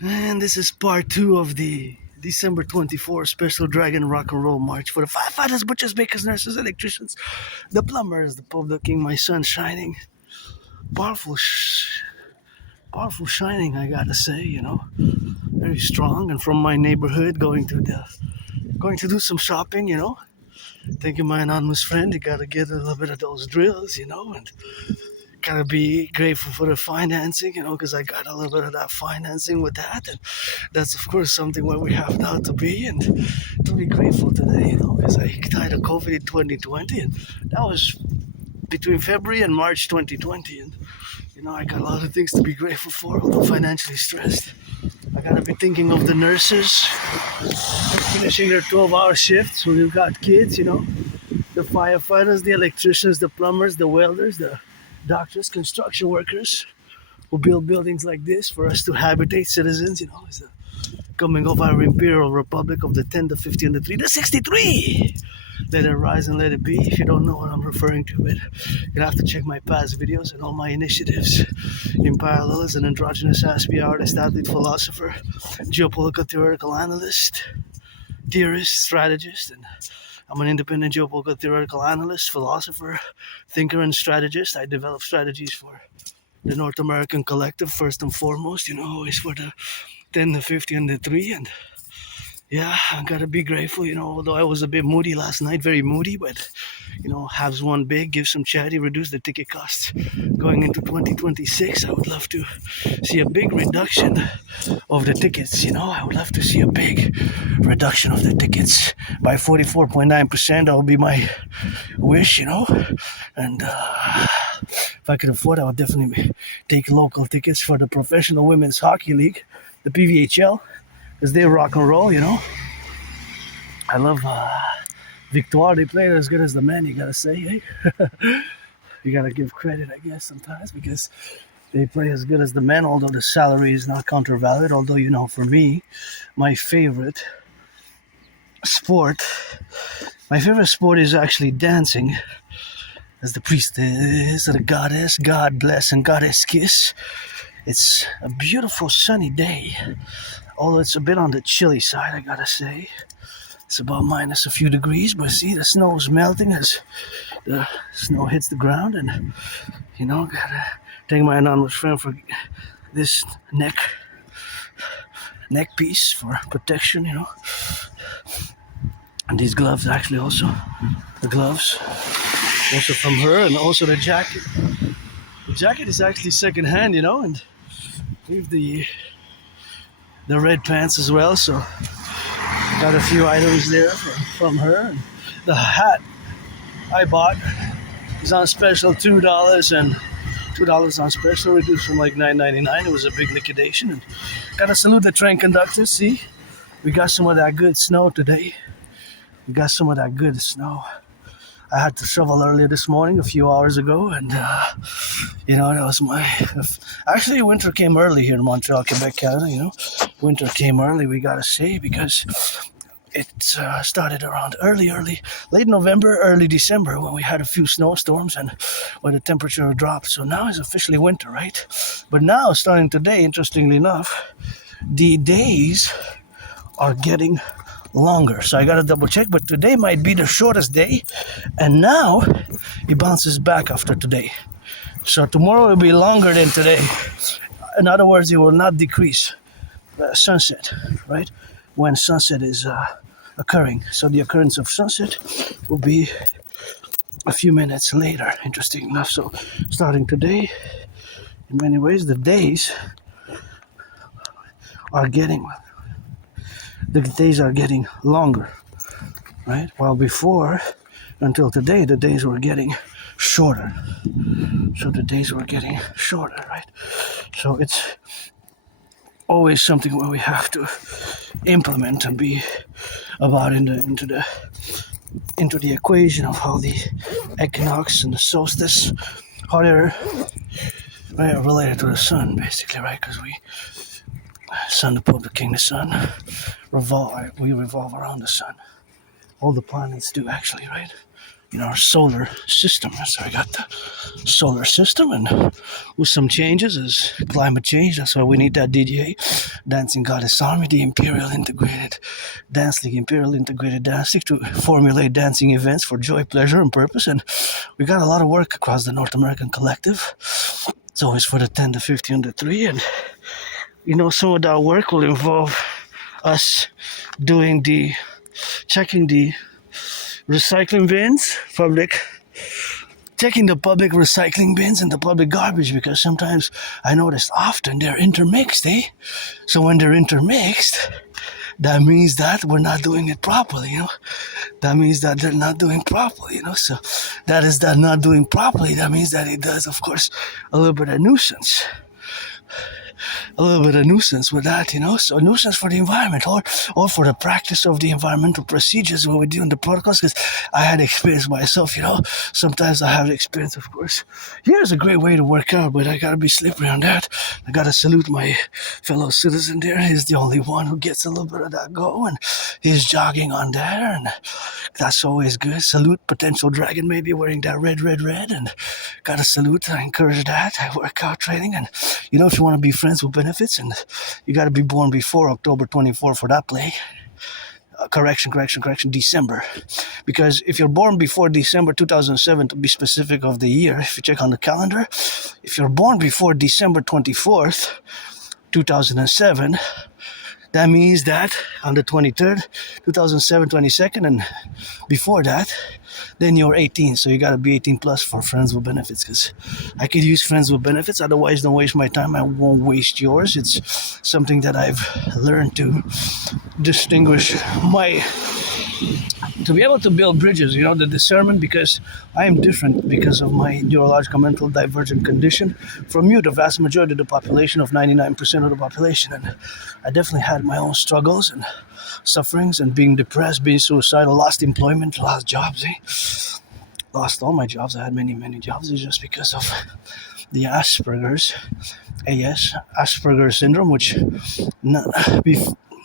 And this is part 2 of the December 24 Special Dragon Rock and Roll March for the firefighters, butchers, bakers, nurses, electricians, the plumbers, the Publik, my sun shining. Powerful, powerful shining, I gotta say, very strong. And from my neighborhood, going to do some shopping, Thank you, my anonymous friend. You gotta get a little bit of those drills, and gotta be grateful for the financing, because I got a little bit of that financing with that, and that's of course something where we have now to be and to be grateful today, because I died of COVID in 2020, and that was between February and March 2020, and I got a lot of things to be grateful for, although financially stressed. I gotta be thinking of the nurses finishing their 12-hour shifts when you've got kids, the firefighters, the electricians, the plumbers, the welders, the doctors, construction workers who build buildings like this for us to habitate citizens, is the coming of our Imperial Republic of the 10, the 50, and the 3, the 63. Let it rise and let it be. If you don't know what I'm referring to, it you'll have to check my past videos and all my initiatives in parallel as an androgynous Aspiesque artist, athlete, philosopher, geopolitical theoretical analyst, theorist, strategist, and I'm an independent geopolitical theoretical analyst, philosopher, thinker, and strategist. I develop strategies for the North American Collectif, first and foremost, always for the 10, the 50, and the 3. And yeah, I gotta be grateful, although I was a bit moody last night, very moody, but, halves one big, give some charity, reduce the ticket costs. Going into 2026, I would love to see a big reduction of the tickets, I would love to see a big reduction of the tickets by 44.9%. That would be my wish, and if I could afford, I would definitely take local tickets for the Professional Women's Hockey League, the PVHL, because they rock and roll, I love Victoire. They play as good as the men, you gotta say, eh? You gotta give credit, I guess, sometimes, because they play as good as the men, although the salary is not countervalued. Although, for me, my favorite sport is actually dancing, as the priestess of the goddess, God bless and goddess kiss. It's a beautiful sunny day, although it's a bit on the chilly side, I gotta say. It's about minus a few degrees, but see, the snow's melting as the snow hits the ground, and, gotta thank my anonymous friend for this neck piece for protection, And these gloves, actually, also, the gloves, also from her, and also the jacket. The jacket is actually secondhand, and leave the red pants as well, so got a few items there from her. And the hat I bought is on special, $2, and $2 on special, reduced from like $9.99. It was a big liquidation. And gotta salute the train conductors. See, we got some of that good snow today. I had to shovel earlier this morning, a few hours ago, and that was actually, winter came early here in Montreal, Quebec, Canada. Winter came early, we gotta say, because it started around late November, early December, when we had a few snowstorms and where the temperature dropped. So now it's officially winter, right? But now, starting today, interestingly enough, the days are getting longer. So I gotta double check, but today might be the shortest day, and now it bounces back after today. So tomorrow will be longer than today. In other words, it will not decrease. Sunset, right? When sunset is occurring. So the occurrence of sunset will be a few minutes later, interesting enough. So starting today, in many ways, the days are getting longer, right? While before, until today, the days were getting shorter. So the days were getting shorter, right? So it's always something where we have to implement and be about into the equation of how the equinox and the solstice, how they're related to the sun, basically, right? Because sun, the Pope, the King, the Sun, we revolve around the sun. All the planets do, actually, right? in our solar system. So I got the solar system, and with some changes is climate change. That's why we need that DDA, Dancing Goddess Army, the Imperial Integrated Dance League, Imperial Integrated Dance League, to formulate dancing events for joy, pleasure, and purpose. And we got a lot of work across the North American Collective. It's always for the 10 to 50 under 3, and some of that work will involve us checking the recycling bins, checking the public recycling bins and the public garbage, because sometimes I noticed often they're intermixed, So when they're intermixed, that means that we're not doing it properly, That means that they're not doing properly, So that is that not doing properly. That means that it does, of course, a little bit of nuisance. With that, so a nuisance for the environment, or for the practice of the environmental procedures when we're doing the protocols, because I had experience myself, sometimes I have the experience, of course. Here's a great way to work out, but I gotta be slippery on that. I gotta salute my fellow citizen there. He's the only one who gets a little bit of that go, and he's jogging on there, and that's always good. Salute potential dragon, maybe wearing that red, and gotta salute. I encourage that. I work out training, and if you want to be friends with benefits, and you got to be born before October 24 for that play. Correction, December. Because if you're born before December 2007, to be specific of the year, if you check on the calendar, if you're born before December 24th, 2007, that means that on the 23rd, 2007, 22nd, and before that, then you're 18. So you got to be 18 plus for friends with benefits, because I could use friends with benefits. Otherwise, don't waste my time. I won't waste yours. It's something that I've learned to distinguish to be able to build bridges, the discernment, because I am different because of my neurological mental divergent condition from you, the vast majority of the population, of 99% of the population. And I definitely had my own struggles and sufferings, and being depressed, being suicidal, lost employment, lost jobs, lost all my jobs. I had many jobs. It's just because of the Asperger's syndrome, which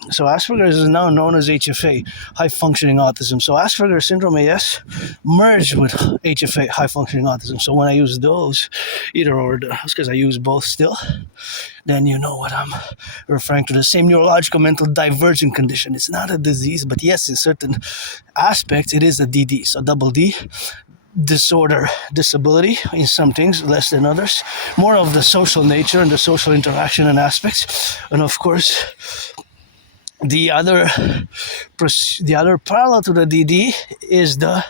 so Asperger's is now known as HFA, high functioning autism. So Asperger's syndrome, AS, merged with HFA, high functioning autism. So when I use those, either or, because I use both still, then you know what I'm referring to. The same neurological mental divergent condition. It's not a disease, but yes, in certain aspects, it is a DD. So double D. Disorder, disability, in some things less than others, more of the social nature and the social interaction and aspects, and of course the other parallel to the DD is the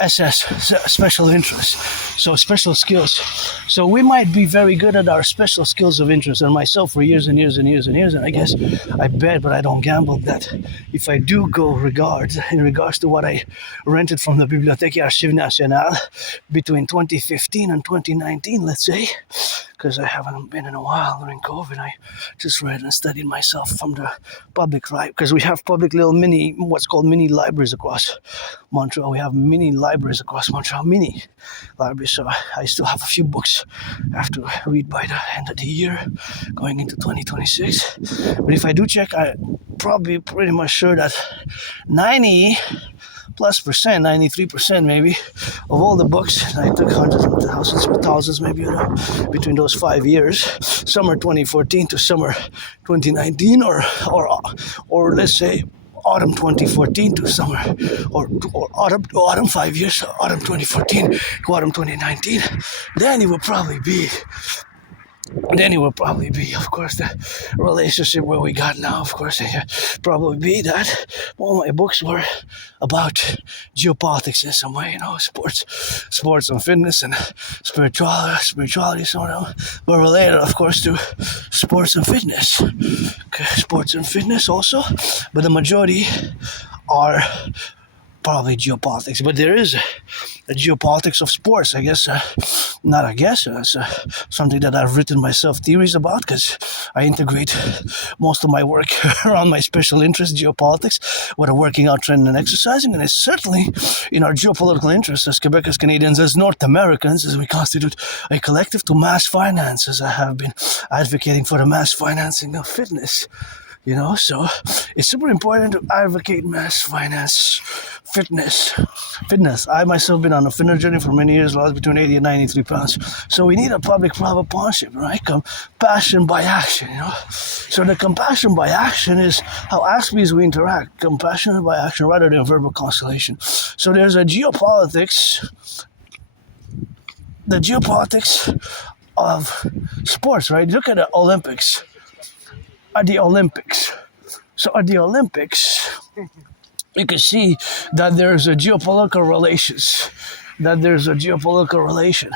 SS, special interest, so special skills. So we might be very good at our special skills of interest, and myself for years and years, and I guess I bet, but I don't gamble, that if I do go in regards to what I rented from the Bibliothèque Archives Nationales between 2015 and 2019, let's say, because I haven't been in a while during COVID. I just read and studied myself from the Publik, right? Because we have public little what's called mini libraries across Montreal. We have mini libraries across Montreal, mini libraries. So I still have a few books I have to read by the end of the year, going into 2026. But if I do check, I'm probably pretty much sure that 90+%, 93% maybe, of all the books, I took hundreds of thousands maybe, between those 5 years, summer 2014 to summer 2019, or let's say autumn 2014 to summer, or autumn 5 years, autumn 2014 to autumn 2019, then it will probably be, of course, the relationship where we got now. Of course, it probably be that all my books were about geopolitics in some way, sports and fitness and spirituality, sort of, but related, of course, to sports and fitness. Sports and fitness also, but the majority are probably geopolitics. But there is a geopolitics of sports, I guess. It's something that I've written myself theories about, because I integrate most of my work around my special interest, geopolitics, whether working out, training, and exercising. And it's certainly in our geopolitical interests as Quebec, as Canadians, as North Americans, as we constitute a collective, to mass finance, as I have been advocating for the mass financing of fitness. You know, so it's super important to advocate mass finance, fitness. I myself been on a fitness journey for many years, lost between 80 and 93 pounds. So we need a public-private partnership, right? Compassion by action, you know. So the compassion by action is how Aspiesque we interact, compassion by action rather than verbal constellation. So there's a geopolitics, of sports, right? Look at the Olympics. At the Olympics, you can see that there's a geopolitical relation,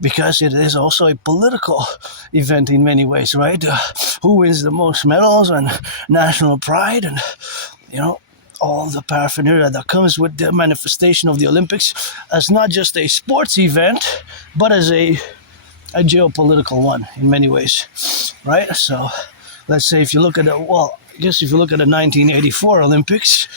because it is also a political event in many ways, right? Who wins the most medals and national pride, and you know, all the paraphernalia that comes with the manifestation of the Olympics as not just a sports event, but as a geopolitical one in many ways, right? So let's say if you look at the 1984 Olympics,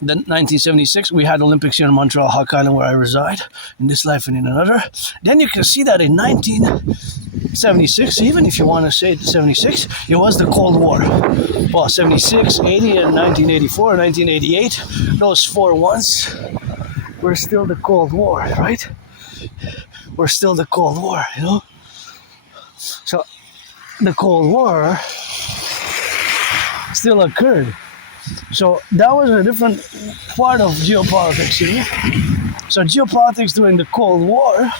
the 1976, we had Olympics here in Montreal, Hawk Island, where I reside, in this life and in another. Then you can see that in 1976, even if you want to say 76, it was the Cold War. Well, 76, 80, and 1984, 1988, those 4 ones were still the Cold War, right? We're still the Cold War, you know? So the Cold War still occurred. So that was a different part of geopolitics, you know? So geopolitics during the Cold War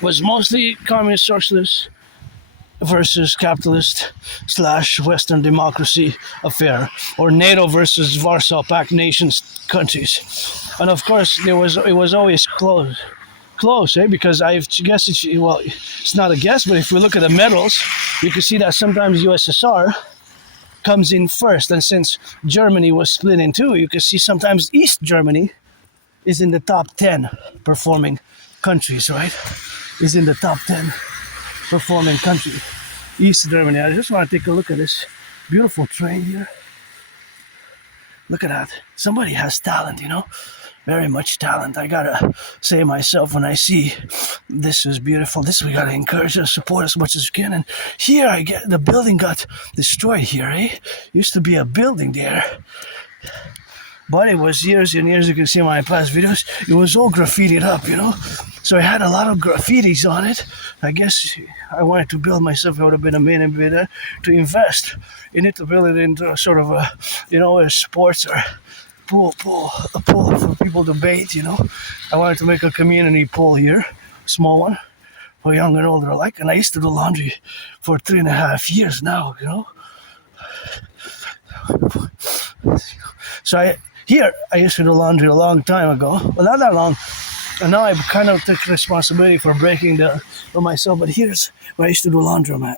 was mostly communist socialist versus capitalist / Western democracy affair, or NATO versus Warsaw Pact nations countries. And of course, it was always close, because I guess it's not a guess, but if we look at the medals, you can see that sometimes USSR comes in first, and since Germany was split in two, you can see sometimes East Germany is in the top 10 performing countries, right? Is in the top 10 performing country. East Germany. I just want to take a look at this beautiful train here. Look at that. Somebody has talent, you know? Very much talent. I gotta say myself, when I see this is beautiful, this we gotta encourage and support as much as we can. And here the building got destroyed here, eh? Used to be a building there. But it was years and years, you can see in my past videos, it was all graffitied up, you know? So I had a lot of graffitis on it. I guess I wanted to build myself, I would have been a man bidder to invest in it, to build it into a sort of a, you know, a sports or a pool for people to bathe, you know? I wanted to make a community pool here, small one, for young and older alike. And I used to do laundry for 3.5 years now, you know? So I used to do laundry a long time ago. Well, not that long. And now I kind of took responsibility for breaking for myself. But here's where I used to do laundry. My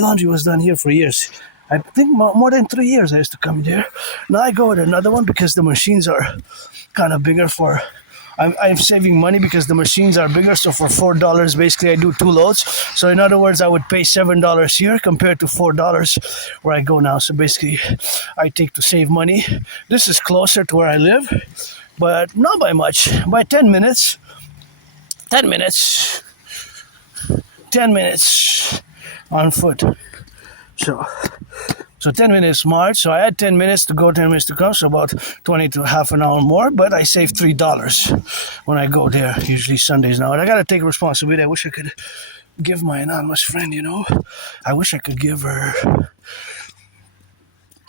laundry was done here for years. I think more than 3 years I used to come there. Now I go with another one because the machines are kind of bigger for... I'm saving money because the machines are bigger. So for $4, basically, I do 2 loads. So in other words, I would pay $7 here compared to $4 where I go now. So basically, I take to save money. This is closer to where I live, but not by much. By 10 minutes. 10 minutes on foot. So 10 minutes march. So I had 10 minutes to go, 10 minutes to come. So about 20 to half an hour more. But I save $3 when I go there, usually Sundays now. And I got to take responsibility. I wish I could give my anonymous friend, you know. I wish I could give her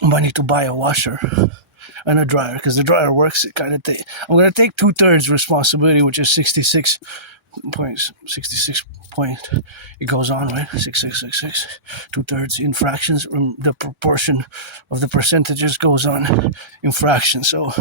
money to buy a washer and a dryer. Because the dryer works, it kind of thing. I'm going to take 2/3 responsibility, which is 66 point, it goes on, right? 6666, 2/3 in fractions. The proportion of the percentages goes on in fractions. So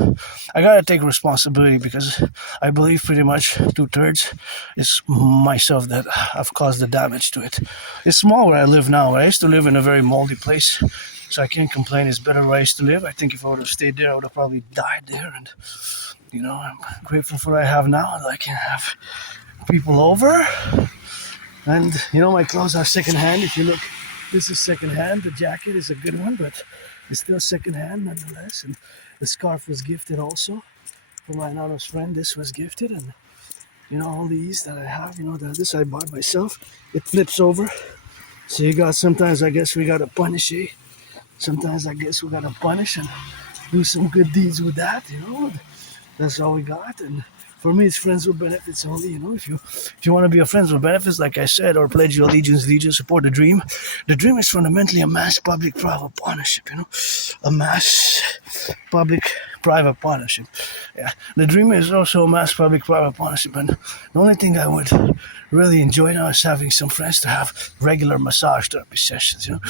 I gotta take responsibility because I believe pretty much 2/3 is myself that I've caused the damage to it. It's small where I live now. I used to live in a very moldy place, so I can't complain. It's better where I used to live. I think if I would have stayed there, I would have probably died there. And you know, I'm grateful for what I have now. I can have people over, and you know, my clothes are secondhand. If you look, this is secondhand. The jacket is a good one, but it's still secondhand nonetheless. And the scarf was gifted also from my anonymous friend. This was gifted, and you know, all these that I have, you know, this I bought myself. It flips over, So you got, sometimes I guess we gotta punish, eh? Sometimes I guess we gotta punish and do some good deeds with that, you know? That's all we got. And for me, it's friends with benefits only. You know, if you want to be a friends with benefits, like I said, or pledge your allegiance, support the dream. The dream is fundamentally a mass public-private partnership. You know, a mass public-private partnership. Yeah, the dream is also a mass public-private partnership. And the only thing I would really enjoy now is having some friends to have regular massage therapy sessions. You know,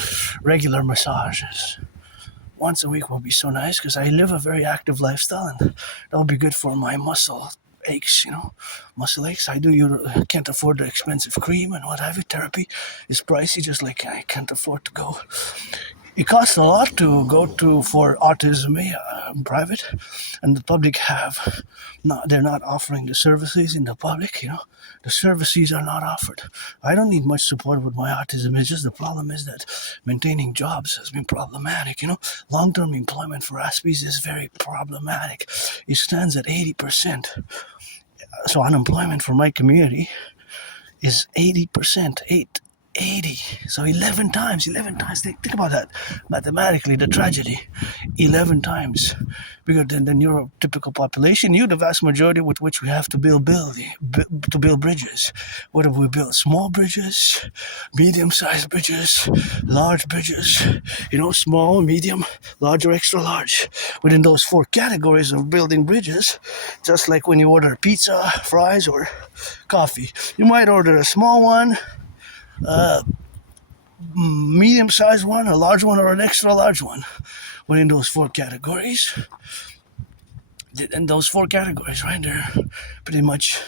regular massages once a week will be so nice because I live a very active lifestyle and that'll be good for my muscle aches, you know, muscle aches. Can't afford the expensive cream and what have you. Therapy is pricey, just like I can't afford to go. It costs a lot to go to for autism private, and the public they're not offering the services in the public, you know. The services are not offered. I don't need much support with my autism. It's just the problem is that maintaining jobs has been problematic, you know. Long-term employment for Aspiesque is very problematic. It stands at 80%. So unemployment for my community is 80%, 80. So 11 times. Think about that. Mathematically, the tragedy. 11 times bigger than the neurotypical population. The vast majority with which we have to build bridges. What have we built? Small bridges, medium-sized bridges, large bridges. You know, small, medium, large, or extra large. Within those 4 categories of building bridges, just like when you order pizza, fries, or coffee, you might order a small one, medium-sized one, a large one, or an extra large one. Within those 4 categories, and those 4 categories, right? They're pretty much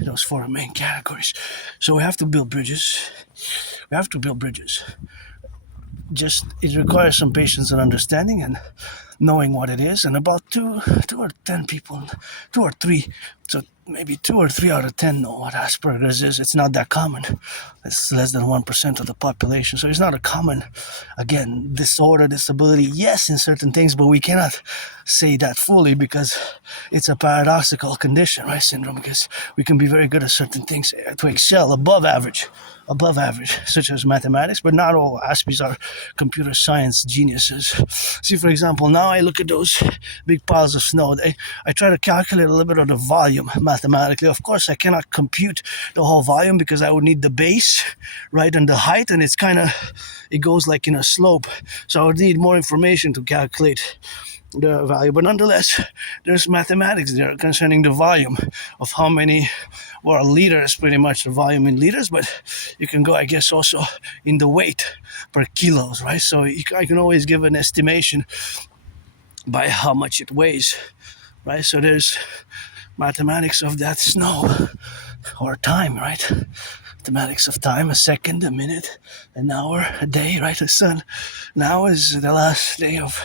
those 4 main categories. So we have to build bridges. Just it requires some patience and understanding and knowing what it is, and about 2 or 10 people, 2 or 3, so maybe 2 or 3 out of 10 know what Asperger's is. It's not that common. It's less than 1% of the population, so it's not a common, again, disorder, disability. Yes, in certain things, but we cannot say that fully because it's a paradoxical condition, right? Syndrome, because we can be very good at certain things to excel above average, such as mathematics, but not all Aspies are computer science geniuses. See, for example, now I look at those big piles of snow. I try to calculate a little bit of the volume mathematically. Of course, I cannot compute the whole volume because I would need the base, right, and the height, and it goes like in a slope. So I would need more information to calculate the value, but nonetheless, there's mathematics there concerning the volume of how many, well, liters, pretty much the volume in liters, but you can go, I guess, also in the weight per kilos, right? So I can always give an estimation by how much it weighs, right? So there's mathematics of that snow or time, right? Mathematics of time, a second, a minute, an hour, a day, right? The sun now is the last day of,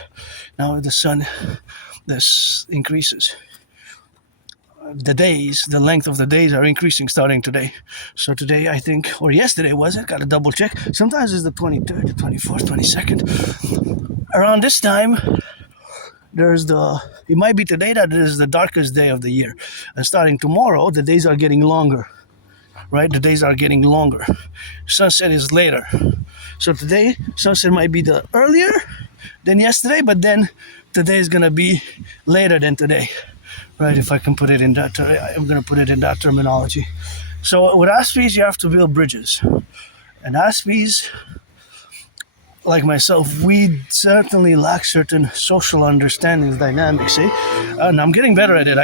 now the sun, this increases. The length of the days are increasing starting today. So today, I think, or yesterday was it? Got to double check. Sometimes it's the 23rd, the 24th, 22nd. Around this time, it might be today that it is the darkest day of the year. And starting tomorrow, the days are getting longer. Right? The days are getting longer. Sunset is later. So today, sunset might be the earlier than yesterday, but then today is going to be later than today. Right? If I can put it in that, I'm going to put it in that terminology. So with Aspies, you have to build bridges. And Aspies, like myself, we certainly lack certain social understandings, dynamics, eh? And I'm getting better at it.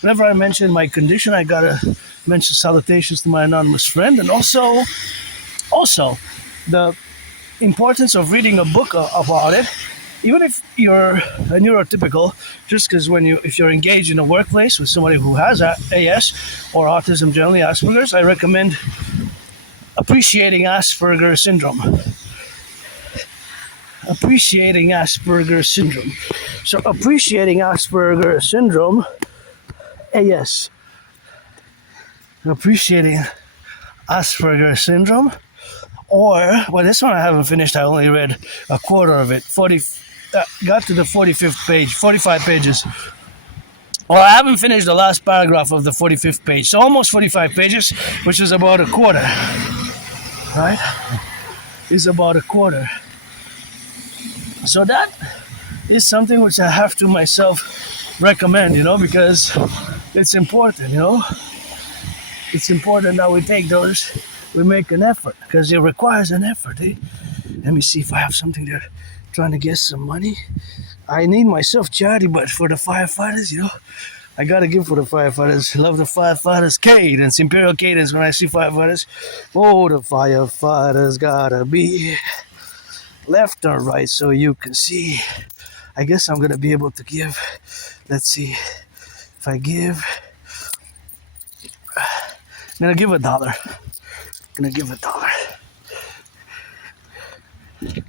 Whenever I mention my condition, I gotta mention salutations to my anonymous friend, and also the importance of reading a book about it, even if you're a neurotypical. Just because if you're engaged in a workplace with somebody who has AS or autism, generally Asperger's, I recommend appreciating Asperger's syndrome. So appreciating Asperger's syndrome. AS. Appreciating Asperger's syndrome, this one I haven't finished. I only read a quarter of it. Got to the 45 pages. Well, I haven't finished the last paragraph of the 45th page, so almost 45 pages, which is about a quarter, right? Is about a quarter. So that is something which I have to myself recommend, because it's important, It's important that we take those, we make an effort, because it requires an effort, eh? Let me see if I have something there, trying to get some money. I need myself charity, but for the firefighters, I gotta give for the firefighters. Love the firefighters. Cadence, Imperial cadence when I see firefighters. Oh, the firefighters gotta be left or right so you can see. I guess I'm gonna be able to give. Let's see. If I give, I'm gonna give $1. Gonna give $1.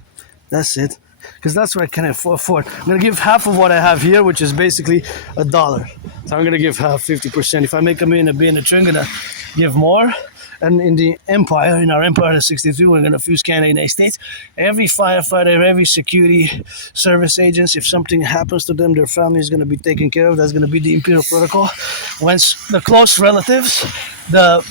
That's it. Because that's what I can afford. I'm going to give half of what I have here, which is basically $1. So I'm going to give half, 50%. If I make a million a I'm going to give more. And in the Empire, in our Empire of 63, we're going to fuse Canada and the United States. Every firefighter, every security service agents, if something happens to them, their family is going to be taken care of. That's going to be the Imperial Protocol. Once the close relatives, the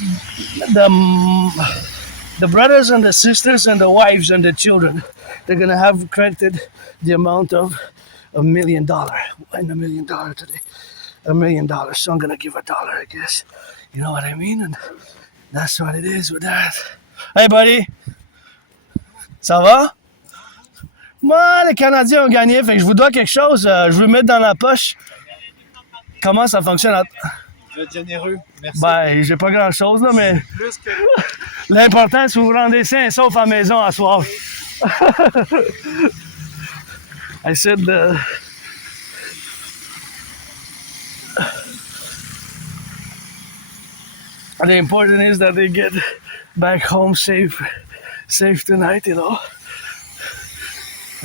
brothers and the sisters and the wives and the children, they're going to have credited the amount of $1 million. And $1 million today. $1 million. So I'm going to give $1, I guess. You know what I mean? And that's what it is with that. Hey, buddy. Ça va? Moi, les Canadiens ont gagné, fait que je vous dois quelque chose. Je veux mettre dans la poche. Comment ça fonctionne? Vous êtes généreux, merci. Ben, j'ai pas grand-chose, là, mais Plus que... l'important, c'est que vous vous rendez sain et sauf à la maison à soir. I said the important is that they get back home safe tonight,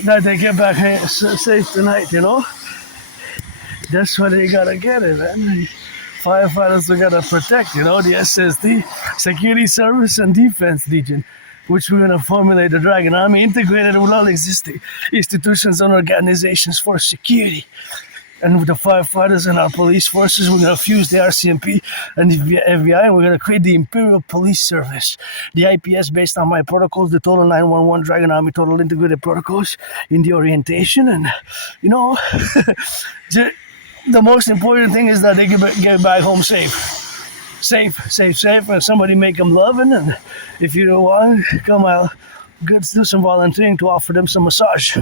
That they get back safe tonight, That's what they gotta get it, man. Firefighters we gotta protect, the SSD, Security Service and Defense Legion, which we're gonna formulate the Dragon Army integrated with all existing institutions and organizations for security. And with the firefighters and our police forces, we're going to fuse the RCMP and the FBI, and we're going to create the Imperial Police Service. The IPS based on my protocols, the total 911 Dragon Army, total integrated protocols in the orientation. And, the most important thing is that they get back home safe. Safe, and somebody make them loving. And if you don't want, come out, do some volunteering to offer them some massages.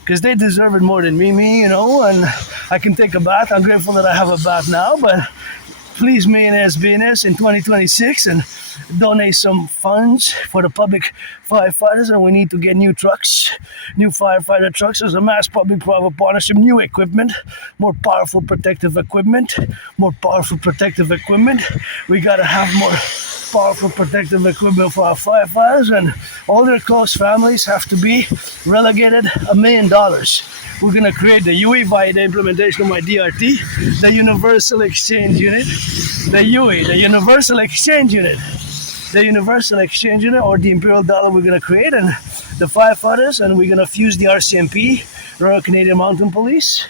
Because they deserve it more than me, and I can take a bath. I'm grateful that I have a bath now, but please me and SBS in 2026 and donate some funds for the public firefighters, and we need to get new trucks, new firefighter trucks. There's a mass public-private partnership, new equipment, more powerful protective equipment. We gotta have more powerful protective equipment for our firefighters, and all their close families have to be relegated $1 million. We're going to create the UE by the implementation of my DRT, the Universal Exchange Unit, the UE, the Universal Exchange Unit, or the Imperial Dollar we're going to create, and the firefighters, and we're going to fuse the RCMP, Royal Canadian Mounted Police,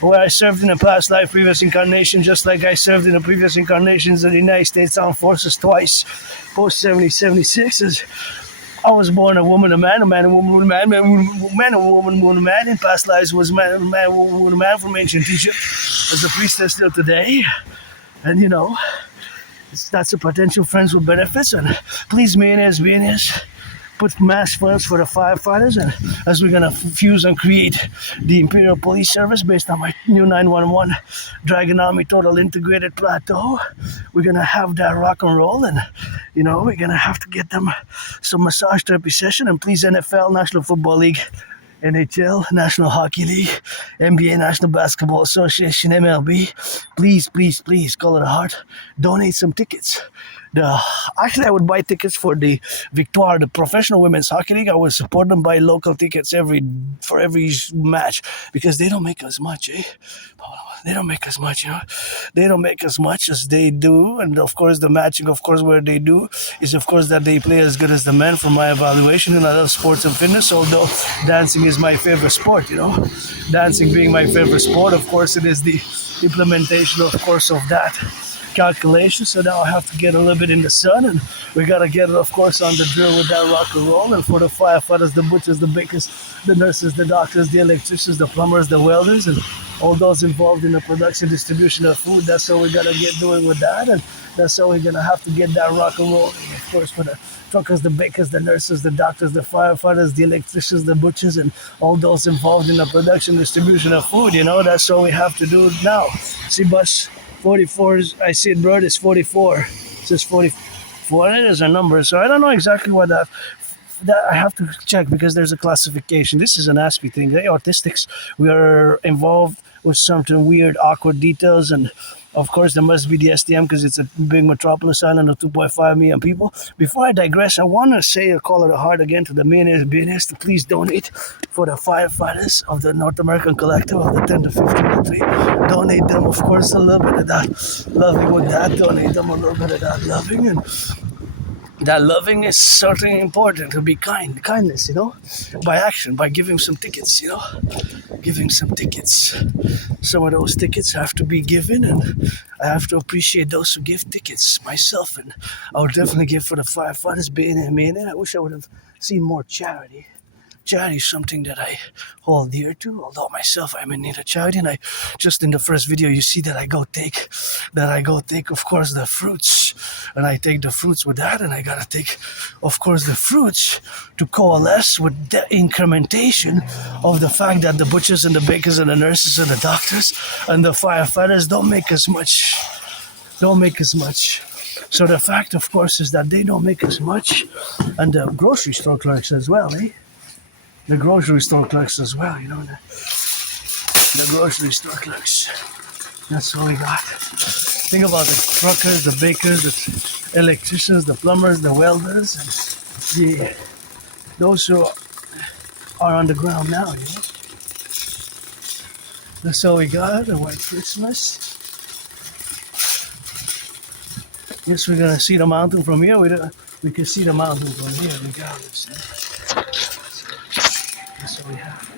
where I served in a past life, previous incarnation, just like I served in the previous incarnations of the United States Armed Forces twice, post 76. I was born a woman, a man, a woman, a man, a woman, a man. In past lives was man, woman, a man from ancient Egypt, as a priestess still today. And that's a potential friends with benefits. And please, me and SBS, put mass funds for the firefighters, and as we're gonna fuse and create the Imperial Police Service based on my new 911 Dragon Army total integrated plateau, we're gonna have that rock and roll, and we're gonna have to get them some massage therapy session. And please, NFL, National Football League, NHL, National Hockey League, NBA, National Basketball Association, MLB, please, call it a heart, donate some tickets. Actually, I would buy tickets for the Victoire, the Professional Women's Hockey League. I would support them, buy local tickets for every match, because they don't make as much, They don't make as much, you know. They don't make as much as they do, and of course the matching, of course, where they do is, of course, that they play as good as the men from my evaluation. And I love sports and fitness, although dancing is my favorite sport, you know. Dancing being my favorite sport, of course, it is the implementation, of course, of that calculation. So now I have to get a little bit in the sun, and we gotta get it, of course, on the drill with that rock and roll. And for the firefighters, the butchers, the bakers, the nurses, the doctors, the electricians, the plumbers, the welders, and all those involved in the production, distribution of food, that's how we gotta get doing with that. And that's how we're gonna have to get that rock and roll. And of course, for the truckers, the bakers, the nurses, the doctors, the firefighters, the electricians, the butchers, and all those involved in the production, distribution of food, you know, that's what we have to do now. See, bus 44 is, I see it, bro, it's 44. It says 44. It is a number, so I don't know exactly what that I have to check because there's a classification. This is an Aspiesque thing. The autistics, we are involved with something weird, awkward details, and of course there must be the STM because it's a big metropolis island of 2.5 million people. Before I digress, I want to say a call of the heart again to the millionaires to please donate for the firefighters of the North American Collective of the 10 to 15 to 3. Donate them, of course, a little bit of that loving with that. Donate them a little bit of that loving, and that loving is certainly important, to be kind, kindness, you know, by action, by giving some tickets, you know, giving some tickets. Some of those tickets have to be given, and I have to appreciate those who give tickets myself, and I would definitely give for the firefighters being in a minute. I wish I would have seen more charity. Charity is something that I hold dear to, although myself I'm in need of charity, and I just in the first video you see that I go take, of course, the fruits, and I take the fruits with that, and I gotta take, of course, the fruits to coalesce with the incrementation of the fact that the butchers and the bakers and the nurses and the doctors and the firefighters don't make as much. So the fact, of course, is that they don't make as much, and the grocery store clerks as well, eh? The grocery store clerks as well, you know, the grocery store clerks. That's all we got. Think about the truckers, the bakers, the electricians, the plumbers, the welders, and those who are on the ground now, you know. That's all we got, a white Christmas. Yes, we're gonna see the mountain from here. We can see the mountain from here, regardless. That's what we have.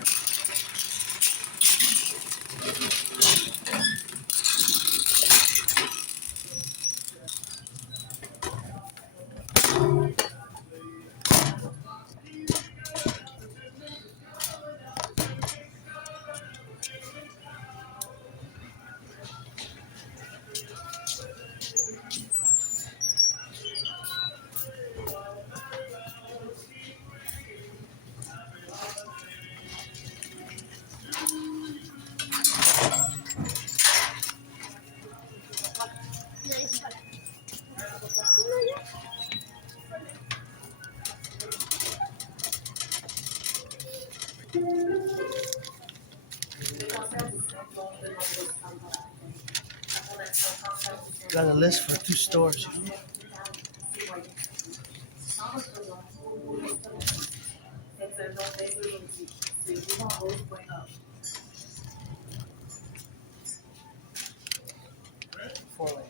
Got a list for 2 stores, you know. Four lane.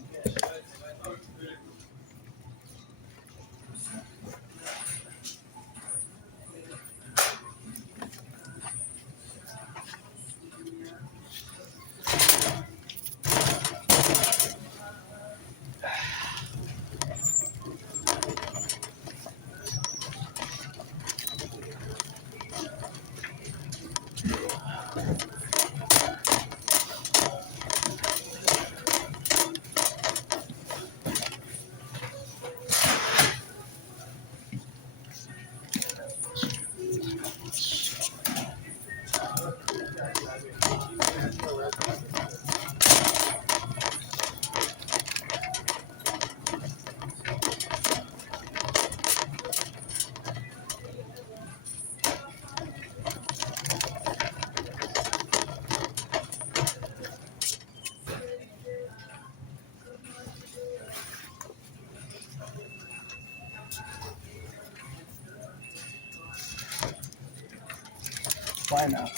Why not?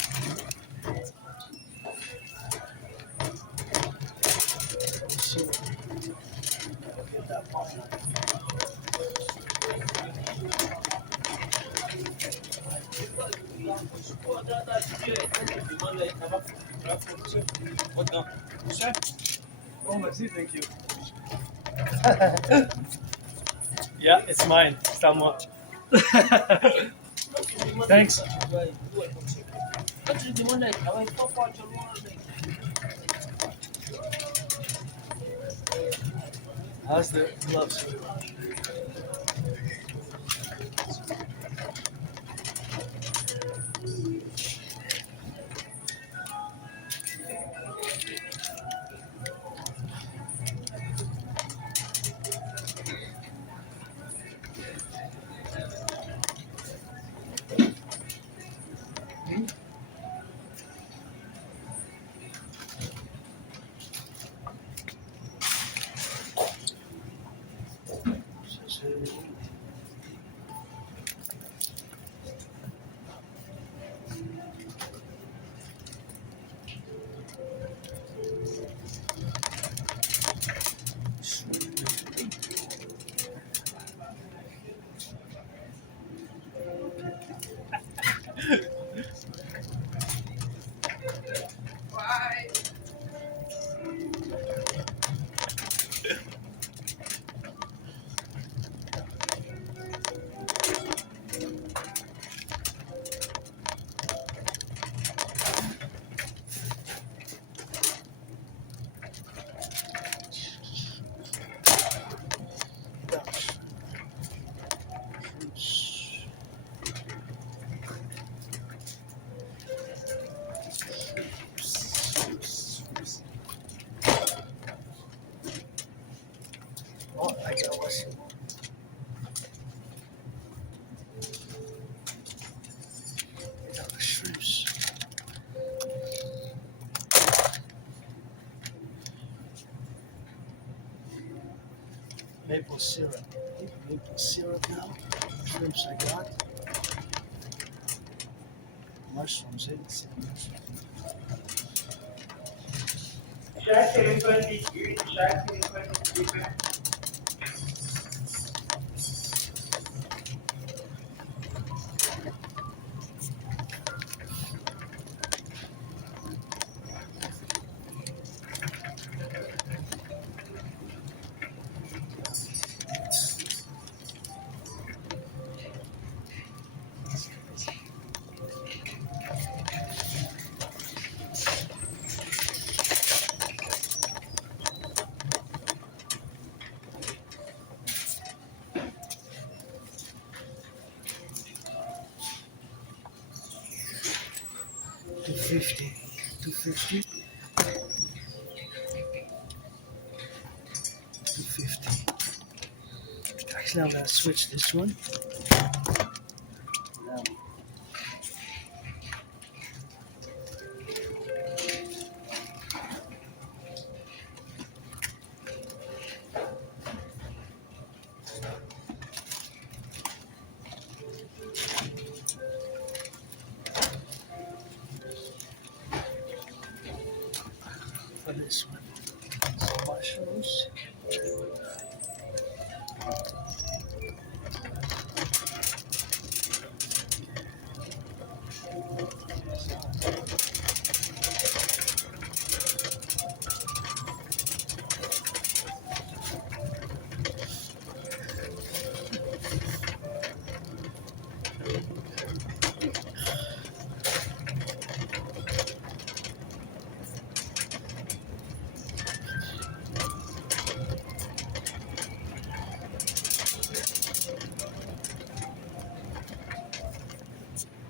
Oh, merci, thank you. Yeah, it's mine. C'est à moi. Thanks. How's the gloves? Oh, I got one. Shrimps. Maple syrup. Maple syrup now. Shrimps I got. Mushrooms, $2.50. $2.50. $2.50. Actually, I'm gonna switch this one. Now, for this one, some mushrooms.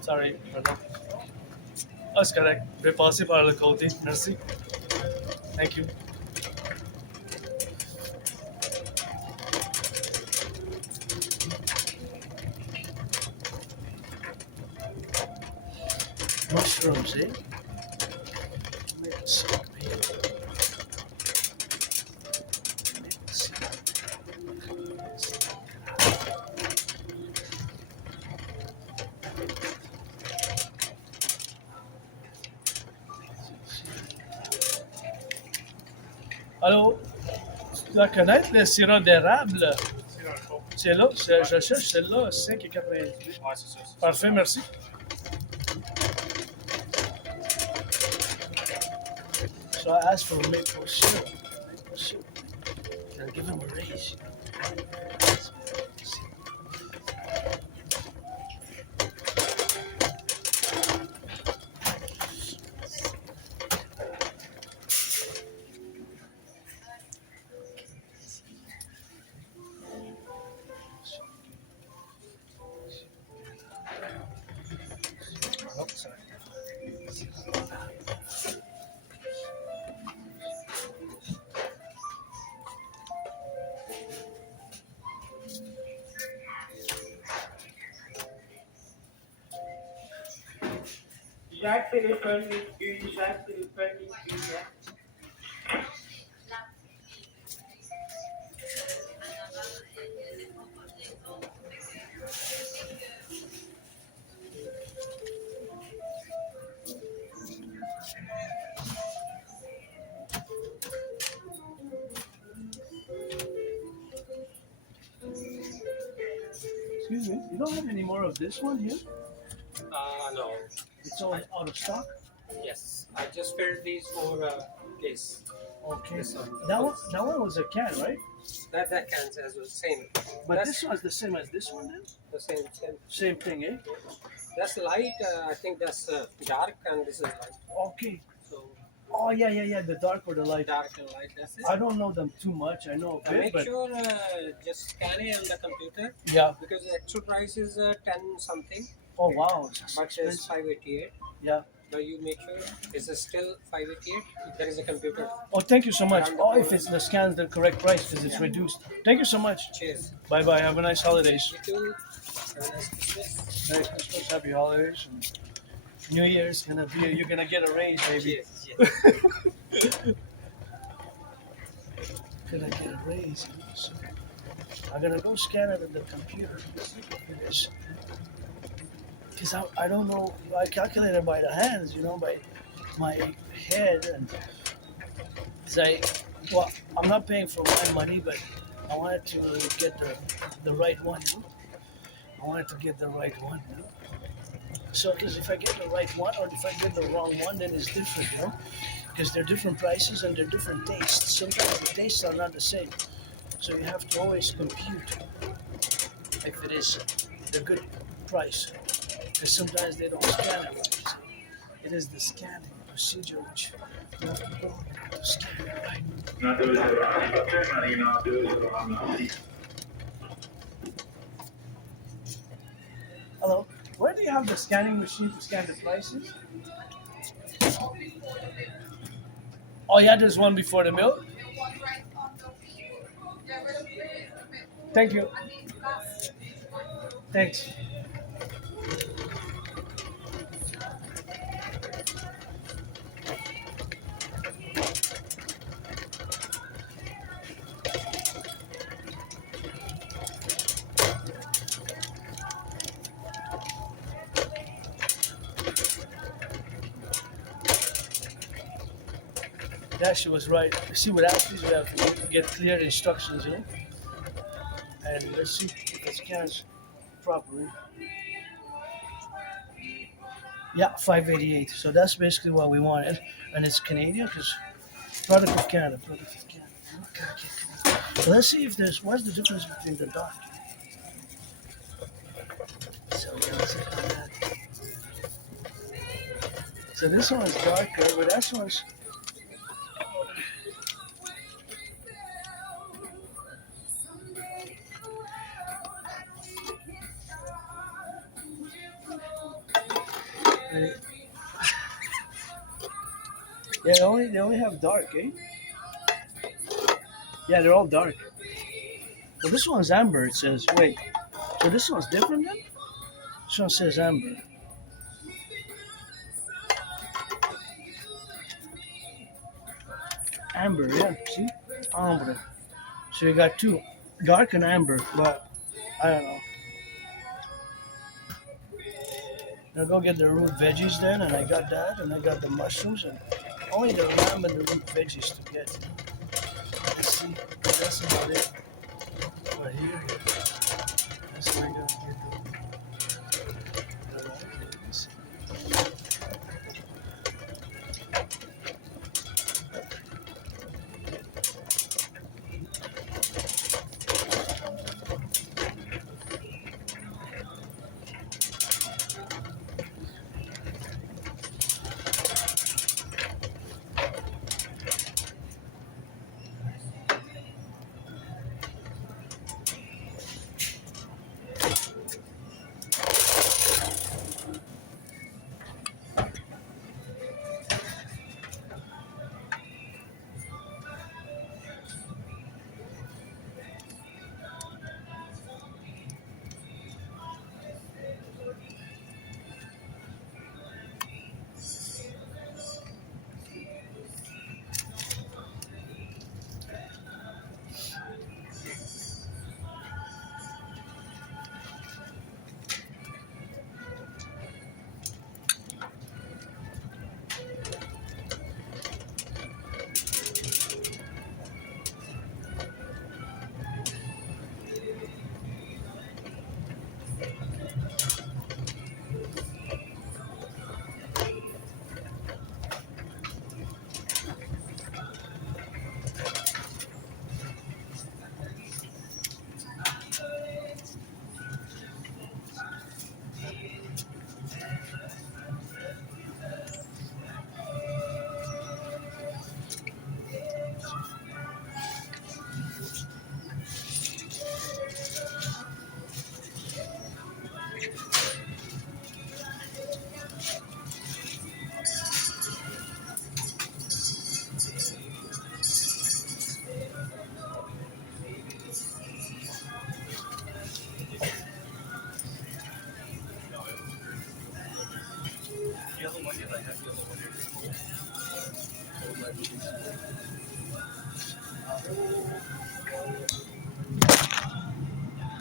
Sorry, pardon. Oh, c'est correct. Je vais passer par le côté. Merci. Thank you. Mushrooms, eh? Maple syrup, eh? Maple syrup. Allô? Tu dois connaître le sirop d'érable? C'est là, je cherche celle-là, 5,88. Ouais, c'est ça. Parfait, merci. So I asked for a maple syrup. Maple syrup. I'll give him a raise. Oh, sorry. Jacques téléphone une, Jacques téléphone une. Excuse me, you don't have any more of this one here? No. It's all out of stock? Yes. I just filled these for this. Okay. This one. That one was a can, right? That counts as the same. But this one's the same as this one then? The same. Same thing, eh? That's light. I think that's dark, and this is light. Okay. So Oh, yeah, the dark or the light. dark and light. That's it. I don't know them too much. I know a bit, Make but sure just scan it on the computer yeah. because the actual price is 10 something, Oh, wow. but it's 588. Yeah. But you make sure it's still 588. There is a computer. Oh, thank you so much. Oh, if it's the scan's the correct price because it's reduced. Thank you so much. Cheers. Bye-bye. Have a nice holidays. You too. Have a nice Christmas. Merry Christmas, happy holidays. And New Year's gonna be, you're gonna get a raise, baby. Cheers. Gonna get a raise. So I'm gonna go scan it in the computer. It is. Because I don't know, I calculate it by the hands, by my head. And well, I'm not paying for my money, but I wanted to get the right one. I wanted to get the right one. So, because if I get the right one or if I get the wrong one, then it's different, because they're different prices and they're different tastes. Sometimes the tastes are not the same. So you have to always compute if it is the good price. Because sometimes they don't scan it right. So it is the scanning procedure which you have to go to scan it right. Hello, where do you have the scanning machine to scan the prices? Oh yeah, there's one before the mill. Thank you. Thanks. Yeah, she was right. See, with Aspiesque, we have to get clear instructions, And let's see if it scans properly. Yeah, 588. So that's basically what we wanted. And it's Canadian because product of Canada. Okay. So let's see if what's the difference between the dark. So let's see that. So this one is darker, but that one's. Yeah, they only have dark, eh? Yeah, they're all dark. But this one's amber, it says. Wait, so this one's different then? This one says amber. Amber, yeah, see? Amber. So you got two, dark and amber, but I don't know. I'll go get the root veggies then, and I got that, and I got the mushrooms, and only the lamb and the root veggies to get. Let's see, that's about it. Right here, that's what I gotta get.